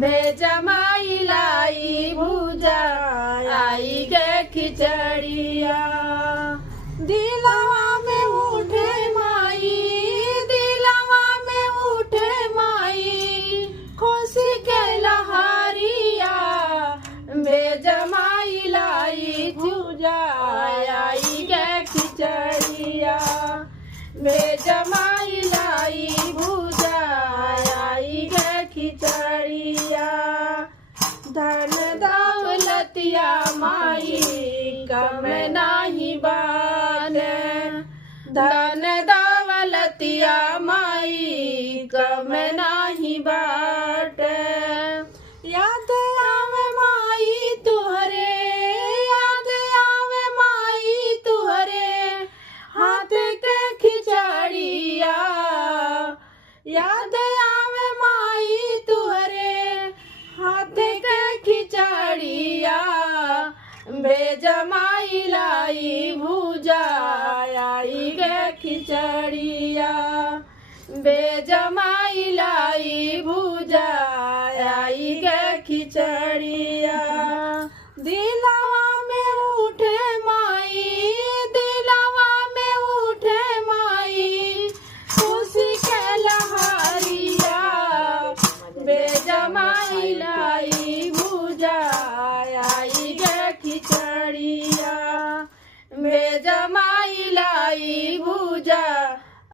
भेजमाई लाई भूजा आई गे खिचड़िया। दिलवा में उठे माई, दिलवा में उठे माई, खुशी के लहरिया। भेजमाई लाई भूजा आई गे खिचड़िया। भेजमाई लाई भूजा आई गे खिचड़िया। धन दौलतिया माई कम नाही बान, धन दौलतिया माई कम नाही बाट। याद आवे माई तुहरे, याद आवे माई तुहरे, हाथ के खिचड़िया। याद आवे माई तुहरे, हाथ के खिचड़िया। भेजमाई लाई भूजा आई गे खिचड़िया। भेजमाई लाई भूजा आई गे खिचड़िया। दिलवा में उठे माई, दिलवा में उठे माई, खुशी के लहरिया। भेजमाई लाई भूजा आई गे खिचड़िया। भेजमाई लाई भूजा